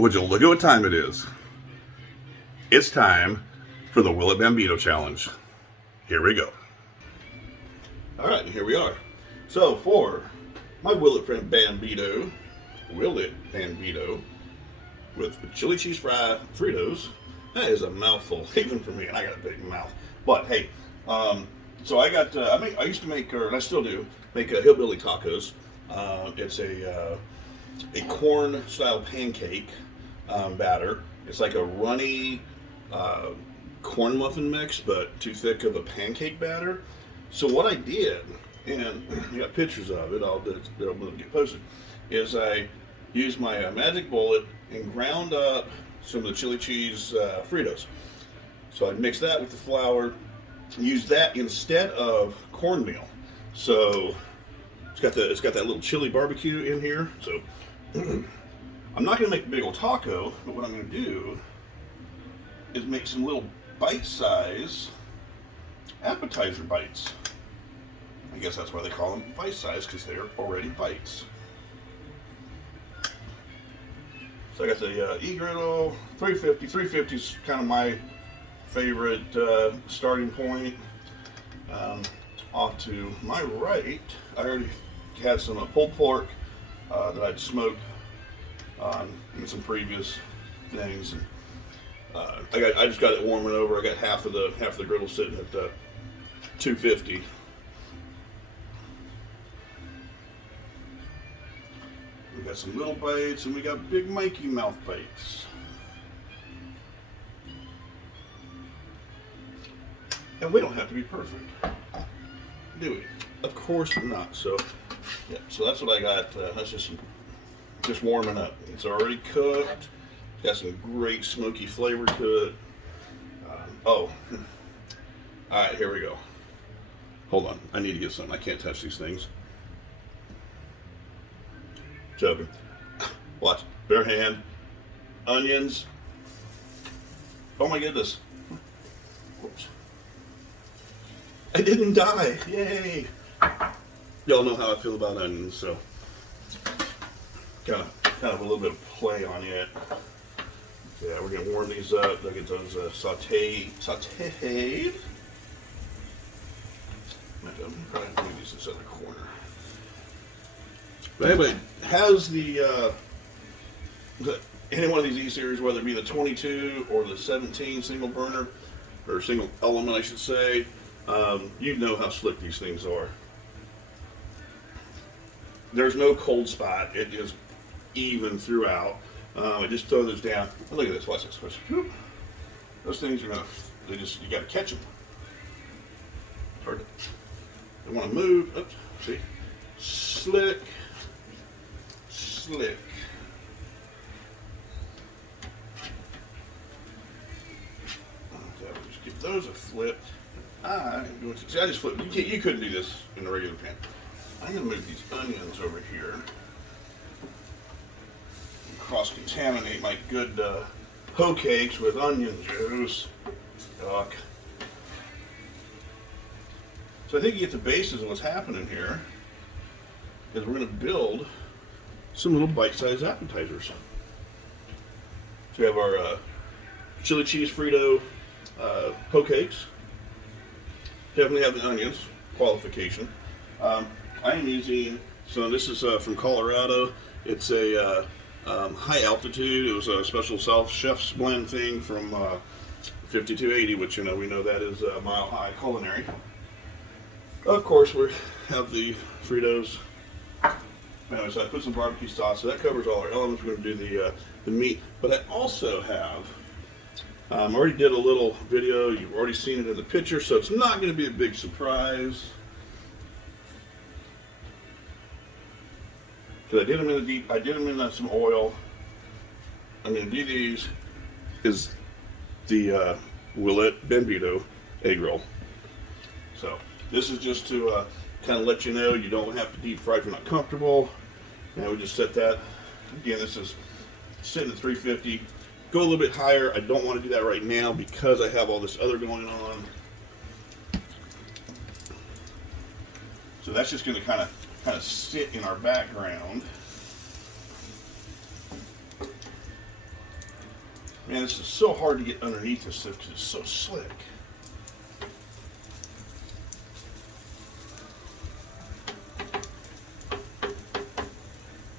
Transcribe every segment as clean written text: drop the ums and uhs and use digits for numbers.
Would you look at what time it is? It's time for the Will It Bambino Challenge. Here we go. All right, here we are. So for my Will It Bambino with chili cheese fried Fritos, that is a mouthful, even for me, and I got a big mouth. But hey, so I got, I used to make, or I still do, make hillbilly tacos. It's a corn-style pancake batter. It's like a runny corn muffin mix, but too thick of a pancake batter. So what I did, and I got pictures of it, they'll get posted, is I used my magic bullet and ground up some of the chili cheese Fritos. So I mixed that with the flour, use that instead of cornmeal. So it's got that little chili barbecue in here. So I'm not going to make a big old taco, but what I'm going to do is make some little bite-size appetizer bites. I guess that's why they call them bite-size, because they're already bites. So I got the e-griddle 350. 350 is kind of my favorite starting point. Off to my right, I already had some pulled pork that I'd smoked in some previous things. And, I just got it warming over. I got half of the griddle sitting at 250. We got some little bites and we got big Mikey mouth bites. And we don't have to be perfect, do we? Of course not. So, yeah. So that's what I got. That's just warming up. It's already cooked. It's got some great smoky flavor to it. All right, here we go. Hold on. I need to get something. I can't touch these things. Joking. Watch. Bare hand. Onions. Oh my goodness. Whoops. I didn't die. Yay. Y'all know how I feel about onions, so kind of a little bit of play on it. Yeah, we're gonna warm these up. They'll get those sauteed. I'm probably move these this other corner. But anyway, has any one of these E-series, whether it be the 22 or the 17 single burner, or single element, I should say, you know how slick these things are. There's no cold spot. It is even throughout. I just throw those down. Oh, look at this. Watch this. Those things are gonna. You got to catch them. It's hard. They want to move. Oops. See, slick. Okay, we'll just give those a flip. I just flipped. You couldn't do this in a regular pan. I'm going to move these onions over here. Cross-contaminate my good hoe cakes with onion juice. Yuck. So I think you get the basis of what's happening here is we're going to build some little bite-sized appetizers. So we have our chili cheese Frito hoe cakes. Definitely have the onions, qualification. I am using, so this is from Colorado. It's a high altitude. It was a special South Chef's blend thing from 5280, which we know that is Mile High Culinary. Of course, we have the Fritos. Anyway, so I put some barbecue sauce, so that covers all our elements. We're going to do the meat, but I also have. I already did a little video. You've already seen it in the picture, so it's not going to be a big surprise. Because I did them in some oil. I'm going to do these is the Will It Bambino egg roll. So this is just to kind of let you know you don't have to deep fry if you're not comfortable. And we just set that. Again, this is sitting at 350. Go a little bit higher. I don't want to do that right now because I have all this other going on. So that's just going to kind of sit in our background. Man, this is so hard to get underneath this stuff because it's so slick.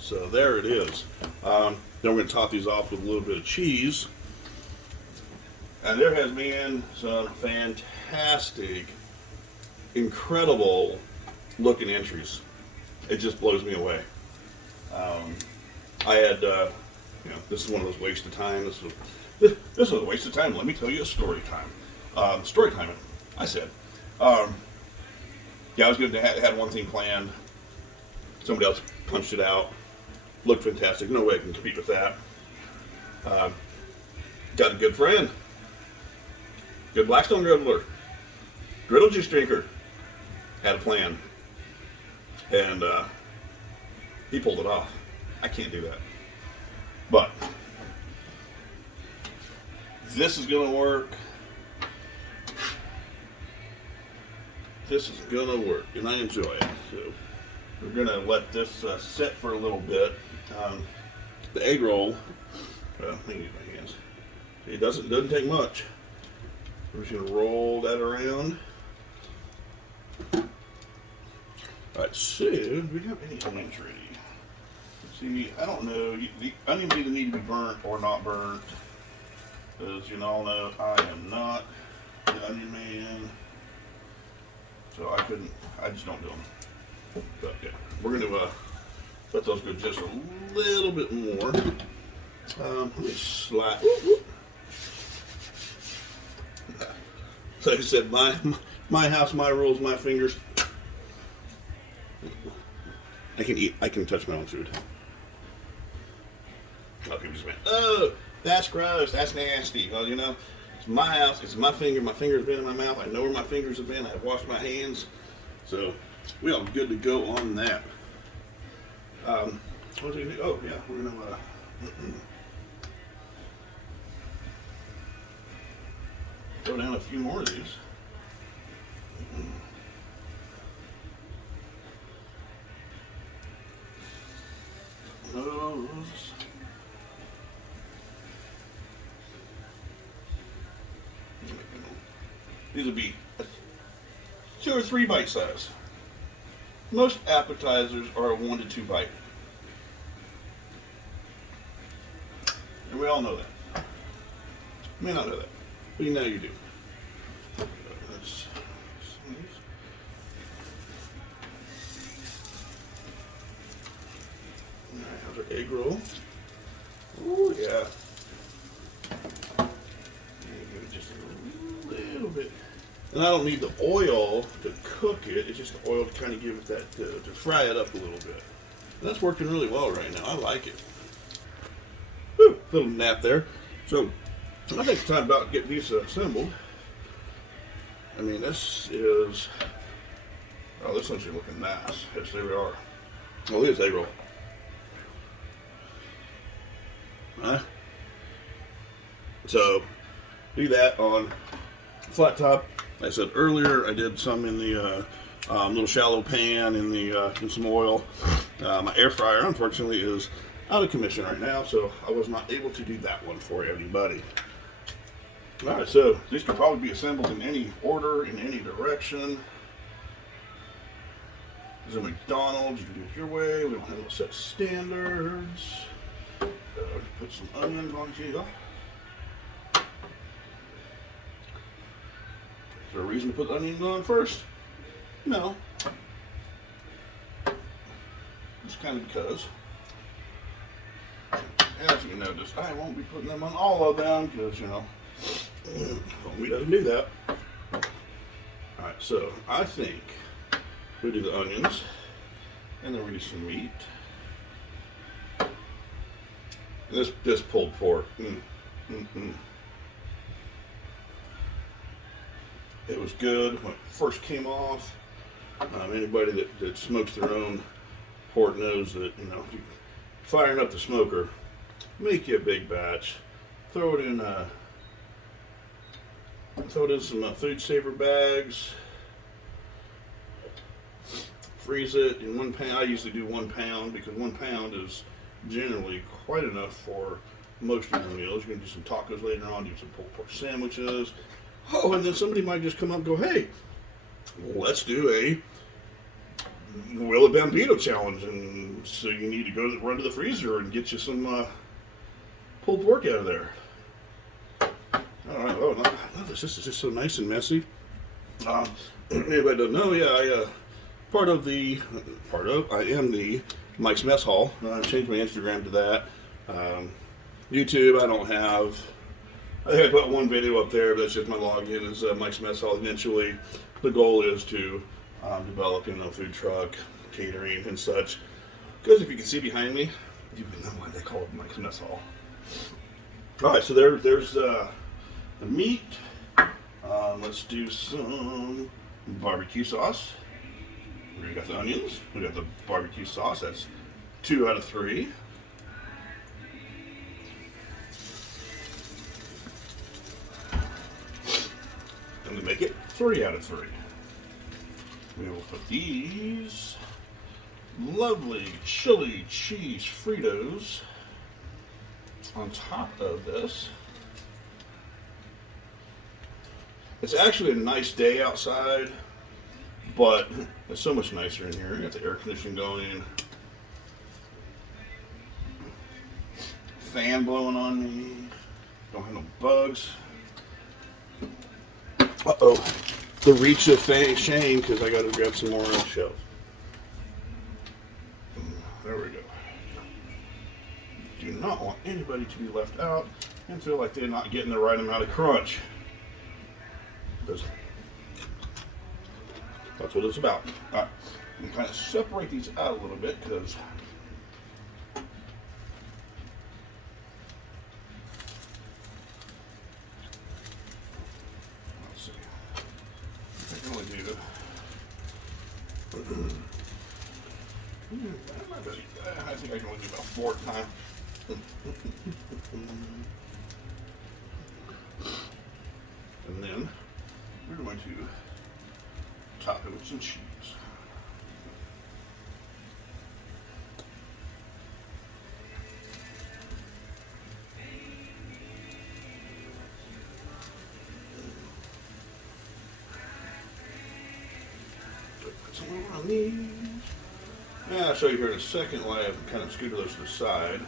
So there it is. Then we're going to top these off with a little bit of cheese. And there has been some fantastic, incredible looking entries. It just blows me away. I had, this is one of those waste of time. This is a waste of time. Let me tell you a story time. Story time, I said. I was going to had one thing planned. Somebody else punched it out. Looked fantastic. No way I can compete with that. Got a good friend. Good Blackstone griddler. Griddle juice drinker. Had a plan. And he pulled it off. I can't do that. But this is going to work. This is going to work. And I enjoy it. So we're going to let this sit for a little bit. The egg roll, let me use my hands. It doesn't take much. We're just gonna roll that around. Alright, so do we have any onions ready? See, I don't know. The onions either need to be burnt or not burnt. As you all know, I am not the onion man. So I just don't do them. But yeah, we're gonna let those go just a little bit more. Let me slide. Like I said, my house, my rules, my fingers. I can eat. I can touch my own food. Okay, just a minute. Oh, that's gross. That's nasty. Well, it's my house. It's my finger. My finger's been in my mouth. I know where my fingers have been. I've washed my hands. So we are good to go on that. What do we do? Oh, yeah, we're going to throw down a few more of these. Those. These would be 2 or 3 bite size. Most appetizers are a 1 to 2 bite. And we all know that. You may not know that, but you know you do. Alright, how's our egg roll? Oh yeah. Give it just a little bit. And I don't need the oil to cook it. It's just the oil to kind of give it that, to fry it up a little bit. And that's working really well right now. I like it. Whew, little nap there. So I think it's time about getting these assembled. I mean, this is, oh, this one's looking nice. Yes, there we are. Oh, look at this egg roll. So do that on flat top. Like I said earlier, I did some in the little shallow pan in some oil. My air fryer, unfortunately, is out of commission right now, so I was not able to do that one for anybody. All right, so these can probably be assembled in any order, in any direction. This is a McDonald's. You can do it your way. We don't have no set standards. Put some onions on here. Is there a reason to put onions on first? No. Just kind of because. As you noticed, I won't be putting them on all of them because, we doesn't do that. Alright, so I think we do the onions and then we do some meat. And this pulled pork. It was good when it first came off. Anybody that smokes their own pork knows that, firing up the smoker, make you a big batch, throw it in some food saver bags, freeze it in 1 pound. I usually do 1 pound because 1 pound is generally quite enough for most of your meals. You're going to do some tacos later on, do some pulled pork sandwiches. Oh, and then somebody might just come up and go, hey, let's do a Will it Bambino challenge. And so you need to go run to the freezer and get you some pulled pork out of there. All right, oh, I love this. This is just so nice and messy. Anybody don't know, yeah, I am the Mike's Mess Hall. I changed my Instagram to that. YouTube, I don't have. I think I put one video up there, but that's just my login is Mike's Mess Hall. Eventually, the goal is to develop, a food truck, catering, and such. Because if you can see behind me, you would know why they call it Mike's Mess Hall. All right, so there's the meat. Let's do some barbecue sauce. We got the onions. We got the barbecue sauce. That's 2 out of 3. And to make it 3 out of 3. We will put these lovely chili cheese Fritos on top of this. It's actually a nice day outside, but it's so much nicer in here. You got the air conditioning going, fan blowing on me. Don't have no bugs. Uh-oh. The reach of shame because I got to grab some more on the shelf. There we go. Do not want anybody to be left out and feel like they're not getting the right amount of crunch. Because that's what it's about. All right. I'm kind of separate these out a little bit because let's see. I can only do I think I can only do about 4 times. And then we're going to top it with some cheese. Put some more on these. And I'll show you here in a second why I've kind of scooted those to the side.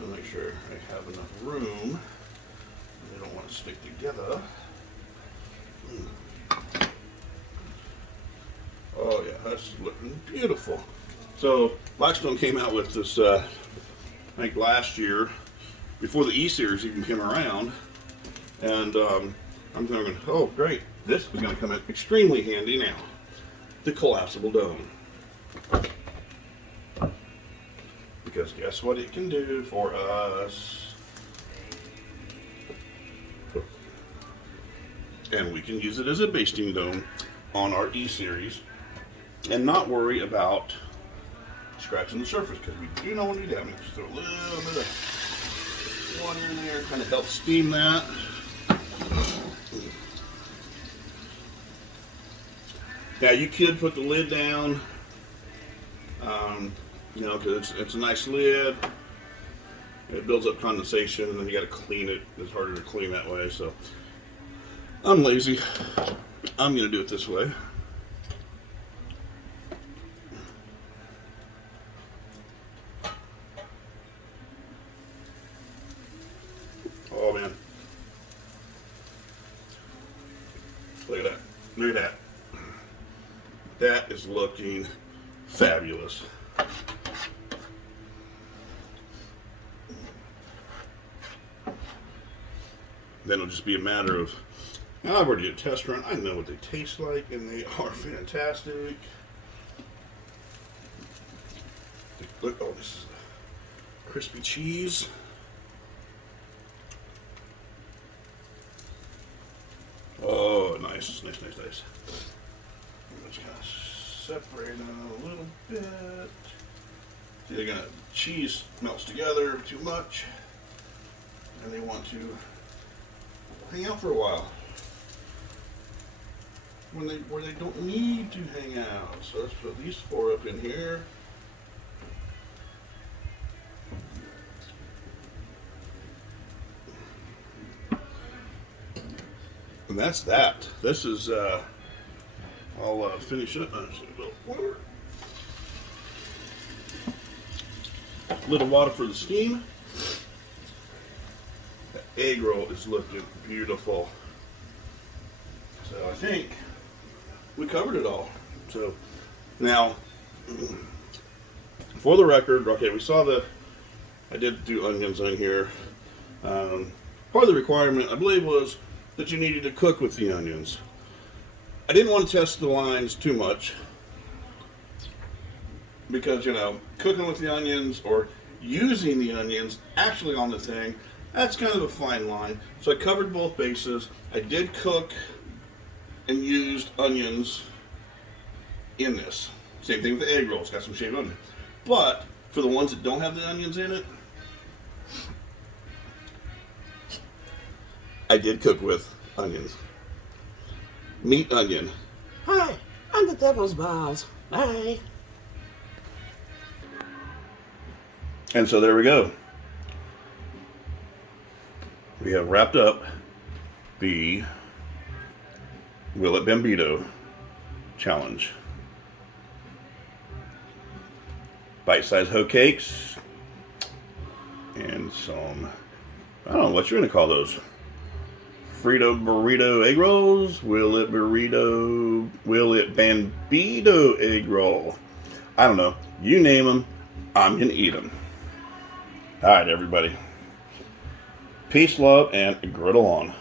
I'll make sure I have enough room. They don't want to stick together. Oh yeah, that's looking beautiful. So Blackstone came out with this, I think last year, before the E-Series even came around, and I'm thinking, oh great, this is going to come in extremely handy now. The collapsible dome. Because guess what it can do for us? And we can use it as a basting dome on our E-Series and not worry about scratching the surface, because we do not want to do that. Just throw a little bit of water in there, kind of help steam that. Now you could put the lid down, because it's a nice lid. It builds up condensation, and then you got to clean it. It's harder to clean that way, so I'm lazy. I'm going to do it this way. Oh man. Look at that. Look at that. That is looking fabulous. Then it'll just be a matter of, now I've already did a test run. I know what they taste like, and they are fantastic. Look, oh, this is the crispy cheese. Oh, nice, nice, nice, nice. Let's kind of separate them a little bit. See, they're gonna, cheese melts together too much, and they want to hang out for a while where they don't need to hang out. So let's put these 4 up in here. And that's that. This is, I'll finish it. Little water for the steam. The egg roll is looking beautiful. So I think we covered it all. So now, for the record, okay, we saw I did do onions on here. Part of the requirement, I believe, was that you needed to cook with the onions. I didn't want to test the lines too much because, you know, cooking with the onions or using the onions actually on the thing, that's kind of a fine line. So I covered both bases. I did cook and used onions in this. Same thing with the egg rolls, got some shaved onion. But for the ones that don't have the onions in it, I did cook with onions. Meat onion. Hi, I'm the devil's balls. Bye. And so there we go. We have wrapped up the Will It Bambito challenge. Bite-sized hoe cakes and some, I don't know what you're gonna call those. Frito burrito egg rolls. Will it Bambito egg roll? I don't know. You name them, I'm gonna eat them. All right, everybody. Peace, love, and griddle on.